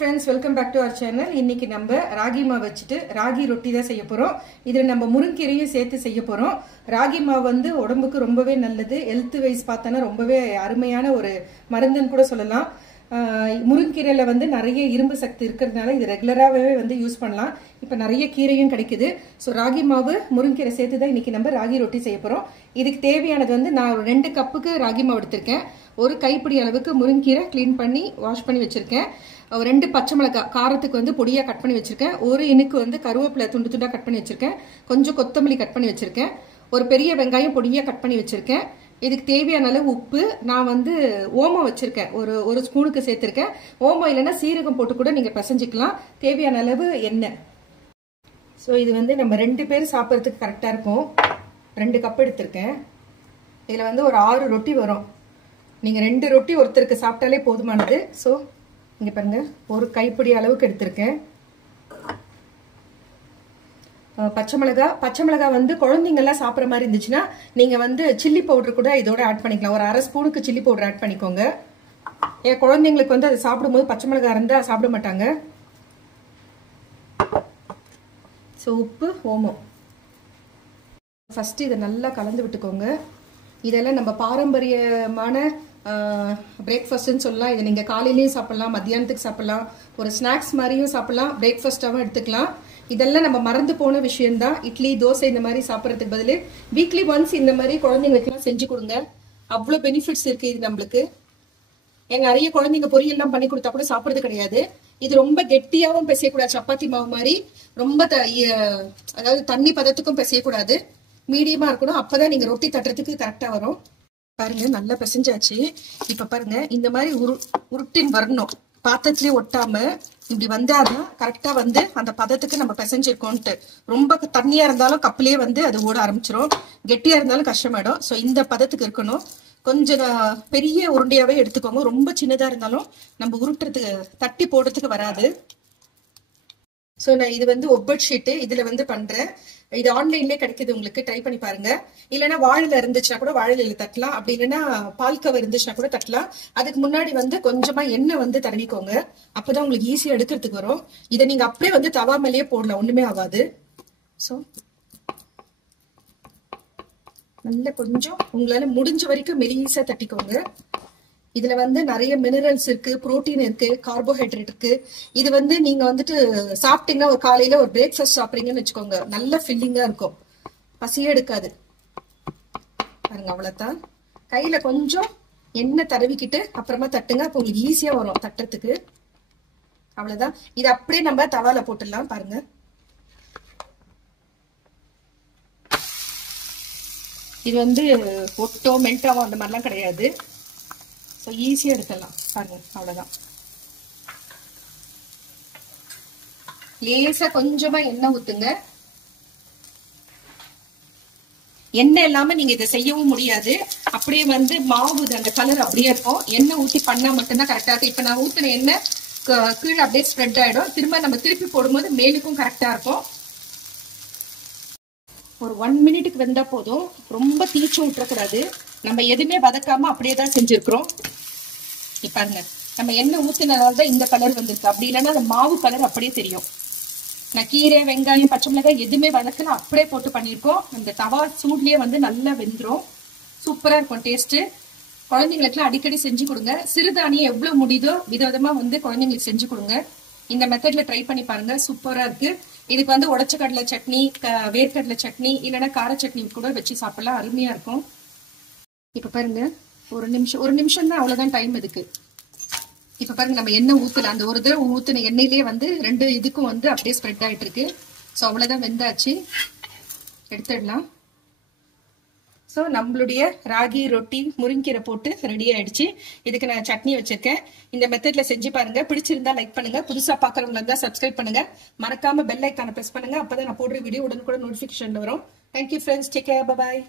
Friends, welcome back to our channel. இன்னைக்கு நம்ம ராகி மாவு வச்சிட்டு ராகி ரொட்டி தான் செய்ய போறோம். இதுல நம்ம முருங்கீரையும் சேர்த்து செய்ய போறோம். ராகி மாவு வந்து உடம்புக்கு ரொம்பவே நல்லது. ஹெல்த் வைஸ் பார்த்தானா ரொம்பவே அருமையான ஒரு மருந்துன்னு கூட சொல்லலாம். முருங்கீரையில வந்து நிறைய இரும்பு சக்தி இருக்கிறதுனால இது ரெகுலராகவே வந்து யூஸ் பண்ணலாம். இப்போ நிறைய கீரையும் கிடைக்குது. ஸோ ராகி மாவு முருங்கீரை சேர்த்து தான் இன்னைக்கு நம்ம ராகி ரொட்டி செய்ய போறோம். இதுக்கு தேவையானது வந்து நான் 2 கப்புக்கு ராகி மாவு எடுத்திருக்கேன். ஒரு கைப்பிடி அளவுக்கு முருங்கீரை க்ளீன் பண்ணி வாஷ் பண்ணி வச்சிருக்கேன். 2 பச்சை மிளகாய் காரத்துக்கு வந்து பொடியாக கட் பண்ணி வச்சிருக்கேன். ஒரு இனுக்கு வந்து கருவேப்பிலை துண்டு துண்டாக கட் பண்ணி வச்சிருக்கேன். கொஞ்சம் கொத்தமல்லி கட் பண்ணி வச்சிருக்கேன். ஒரு பெரிய வெங்காயம் பொடியாக கட் பண்ணி வச்சிருக்கேன். இதுக்கு தேவையான அளவு உப்பு, நான் வந்து ஓமம் வச்சிருக்கேன், ஒரு ஸ்பூனுக்கு சேர்த்திருக்கேன். ஓமம் இல்லைன்னா சீரகம் போட்டு கூட நீங்க பிசைஞ்சிக்கலாம். தேவையான அளவு எண்ணெய். ஸோ இது வந்து நம்ம 2 பேர் சாப்பிட்றதுக்கு கரெக்டாக இருக்கும். 2 கப் எடுத்திருக்கேன். இதில் வந்து ஒரு 6 ரொட்டி வரும். நீங்கள் 2 ரொட்டி ஒருத்தருக்கு சாப்பிட்டாலே போதுமானது. ஸோ இங்கே பாருங்க, ஒரு கைப்பிடி அளவுக்கு எடுத்திருக்கேன். பச்சை மிளகாய் வந்து குழந்தைங்கெல்லாம் சாப்பிட்ற மாதிரி இருந்துச்சுன்னா நீங்கள் வந்து சில்லி பவுடர் கூட இதோட ஆட் பண்ணிக்கலாம். ஒரு 1/2 ஸ்பூனுக்கு சில்லி பவுடர் ஆட் பண்ணிக்கோங்க. என் குழந்தைங்களுக்கு வந்து அதை சாப்பிடும்போது பச்சை மிளகாய் இருந்தால் சாப்பிட மாட்டாங்க. ஸோ உப்பு, ஓமம். ஃபஸ்ட்டு இதை நல்லா கலந்து விட்டுக்கோங்க. இதெல்லாம் நம்ம பாரம்பரியமான பிரேக்ஃபாஸ்ட்னு சொல்லலாம். இதை நீங்கள் காலையிலையும் சாப்பிட்லாம், மத்தியானத்துக்கு சாப்பிட்லாம், ஒரு ஸ்நாக்ஸ் மாதிரியும் சாப்பிட்லாம், பிரேக்ஃபாஸ்ட்டாகவும் எடுத்துக்கலாம். இதெல்லாம் நம்ம மறந்து போன விஷயம்தான். இட்லி, தோசை இந்த மாதிரி சாப்பிட்றதுக்கு பதில் வீக்லி ஒன்ஸ் இந்த மாதிரி குழந்தைங்களுக்குலாம் செஞ்சு கொடுங்க. அவ்வளோ பெனிஃபிட்ஸ் இருக்கு இது நம்மளுக்கு. ஏன்னா நிறைய குழந்தைங்க பொரியல்லாம் பண்ணி கொடுத்தா கூட சாப்பிட்றது கிடையாது. இது ரொம்ப கெட்டியாகவும் பிசையக்கூடாது, சப்பாத்தி மாவு மாதிரி ரொம்ப அதாவது தண்ணி பதத்துக்கும் பிசையக்கூடாது, மீடியமா இருக்கணும். அப்பதான் நீங்க ரொட்டி தட்டுறதுக்கு கரெக்டா வரும். பாருங்க, நல்லா பிசைஞ்சாச்சு. இப்ப பாருங்க, இந்த மாதிரி உருட்டின் வரணும், பாத்திரத்திலேயே ஒட்டாம இப்படி வந்தாதான் கரெக்டா வந்து அந்த பதத்துக்கு நம்ம பிசைஞ்சிருக்கோன்ட்டு. ரொம்ப தண்ணியா இருந்தாலும் கப்பிலே வந்து அது ஓட ஆரம்பிச்சிடும், கெட்டியா இருந்தாலும் கஷ்டமாயிடும். ஸோ இந்த பதத்துக்கு இருக்கணும். கொஞ்சம் பெரிய உருண்டையாவே எடுத்துக்கோங்க. ரொம்ப சின்னதா இருந்தாலும் நம்ம உருட்டுறதுக்கு தட்டி போடுறதுக்கு வராது. ஸோ நான் இது வந்து ஒப்பட் ஷீட்டு இதுல வந்து பண்றேன். இது ஆன்லைன்லேயே கிடைக்குது, உங்களுக்கு ட்ரை பண்ணி பாருங்க. இல்லைன்னா வாழையில இருந்துச்சுன்னா கூட வாழையில தட்டலாம், அப்படி இல்லைன்னா பால் கவர் இருந்துச்சுன்னா கூட தட்டலாம். அதுக்கு முன்னாடி வந்து கொஞ்சமா எண்ணெய் வந்து தடவிக்கோங்க. அப்பதான் உங்களுக்கு ஈஸியா எடுக்கிறதுக்கு வரும். இதை நீங்க அப்படியே வந்து தவா மேலேயே போடலாம், ஒண்ணுமே ஆகாது. ஸோ நல்ல கொஞ்சம் உங்களால முடிஞ்ச வரைக்கும் மெலிசா தட்டிக்கோங்க. இதுல வந்து நிறைய மினரல்ஸ் இருக்கு, புரோட்டீன் இருக்கு, கார்போஹைட்ரேட் இருக்கு. இது வந்து நீங்க வந்துட்டு சாப்பிட்டீங்கன்னா ஒரு காலையில ஒரு பிரேக்ஃபாஸ்ட் சாப்பிட்றீங்கன்னு வச்சுக்கோங்க, நல்ல ஃபில்லிங்கா இருக்கும், பசியே எடுக்காது. பாருங்க, அவ்வளவுதான். கையில கொஞ்சம் எண்ணெய் தடவிக்கிட்டு அப்புறமா தட்டுங்க, அப்போ உங்களுக்கு ஈஸியா வரும் தட்டுறதுக்கு. அவ்வளவுதான். இது அப்படியே நம்ம தவால போட்டுடலாம். பாருங்க, இது வந்து ஒட்டோ மெல்டாவோ அந்த மாதிரிலாம் கிடையாது. ஸோ ஈஸியாக எடுத்துடலாம். பாருங்க, அவ்வளோதான். லேசா கொஞ்சமா எண்ணெய் ஊத்துங்க. எண்ணெய் இல்லாம நீங்க இதை செய்யவும் முடியாது. அப்படியே வந்து மாவு அந்த கலர் அப்படியே இருக்கும். எண்ணெய் ஊற்றி பண்ணா மட்டும்தான் கரெக்டா இருக்கும். இப்ப நான் ஊத்தின எண்ணெய் கீழே அப்படியே ஸ்ப்ரெட் ஆயிடும். திருப்பி போடும்போது மேலுக்கும் கரெக்டா இருக்கும். ஒரு 1 மினிட்டுக்கு வெந்தா போதும். ரொம்ப தீச்சு விட்டுறக்கூடாது. நம்ம எதுவுமே வதக்காம அப்படியே தான் செஞ்சிருக்கிறோம். பாருங்க, நம்ம எண்ணெய் ஊத்தினால தான் இந்த கலர் வந்திருக்கு. அப்படி இல்லைன்னா அந்த மாவு கலர் அப்படியே தெரியும். நான் கீரை, வெங்காயம், பச்சை மிளகாய் எதுவுமே வதக்கல, அப்படியே போட்டு பண்ணியிருக்கோம். அந்த தவா சூட்லயே வந்து நல்லா வெந்துடும். சூப்பரா இருக்கும் டேஸ்ட். குழந்தைங்களுக்குலாம் அடிக்கடி செஞ்சு கொடுங்க. சிறுதானியம் எவ்வளவு முடியுதோ விதவிதமா வந்து குழந்தைங்களுக்கு செஞ்சு கொடுங்க. இந்த மெத்தட்ல ட்ரை பண்ணி பாருங்க, சூப்பரா இருக்கு. இதுக்கு வந்து உடச்ச கடலை சட்னி, வேர்க்கடலை சட்னி, இல்லைன்னா கார சட்னி கூட வச்சு சாப்பிடலாம், அருமையா இருக்கும். இப்ப பாருங்க, ஒரு நிமிஷம் தான், அவ்வளவுதான் டைம் இதுக்கு. இப்ப பாருங்க, நம்ம எண்ணெய் ஊத்தல, அந்த ஒரு தடவை ஊத்தின எண்ணெயிலேயே வந்து 2 இதுக்கும் வந்து அப்படியே ஸ்ப்ரெட் ஆயிட்டு இருக்கு. ஸோ அவ்வளவுதான், வெந்தாச்சு, எடுத்துடலாம். ஸோ நம்மளுடைய ராகி ரொட்டி முருங்கீரை போட்டு ரெடி ஆயிடுச்சு. இதுக்கு நான் சட்னி வச்சிருக்கேன். இந்த மெத்தட்ல செஞ்சு பாருங்க. பிடிச்சிருந்தா லைக் பண்ணுங்க, புதுசா பாக்குறவங்க இருந்தா சப்ஸ்கிரைப் பண்ணுங்க, மறக்காம பெல் ஐக்கான பிரஸ் பண்ணுங்க. அப்பதான் நான் போடுற வீடியோ உடனுக்குடன் நோட்டிபிகேஷன்ல வரும். Thank you friends, take care, bye bye.